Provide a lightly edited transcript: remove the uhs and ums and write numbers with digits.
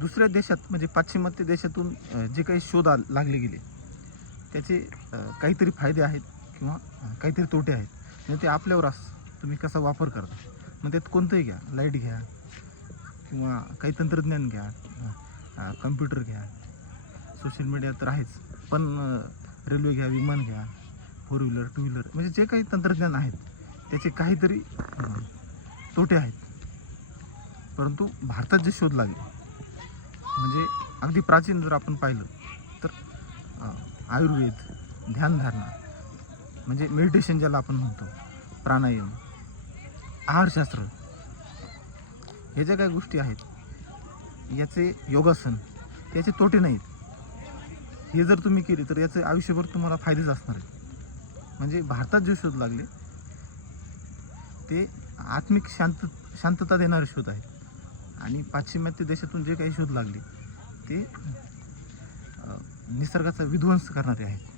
दुसऱ्या देशात म्हणजे पाश्चिमात्य देशातून जे काही शोध लागले गेले त्याचे काहीतरी फायदे आहेत किंवा काहीतरी तोटे आहेत. म्हणजे ते आपल्यावर असं तुम्ही कसा वापर करता. मग त्यात कोणतंही घ्या, लाईट घ्या किंवा काही तंत्रज्ञान घ्या, कम्प्युटर घ्या, सोशल मीडिया तर आहेच, पण रेल्वे घ्या, विमान घ्या, 4 व्हीलर 2 व्हीलर म्हणजे जे काही तंत्रज्ञान आहेत त्याचे काहीतरी तोटे आहेत. परंतु भारतात जे शोध लागले म्हणजे अगदी प्राचीन जर आपण पाहिलं तर आयुर्वेद, ध्यानधारणा म्हणजे मेडिटेशन ज्याला आपण म्हणतो, प्राणायाम, आहारशास्त्र, हे ज्या काही गोष्टी आहेत याचे योगासन याचे तोटे नाहीत. हे जर तुम्ही केले तर याचे आयुष्यभर तुम्हाला फायदेच असणार आहेत. म्हणजे भारतात जे शोध लागले ते आत्मिक शांतता देणारे शोध आहेत आणि पाश्चिमात्य देशातून जे काही शोध लागले ते निसर्गाचा विध्वंस करणारे आहेत.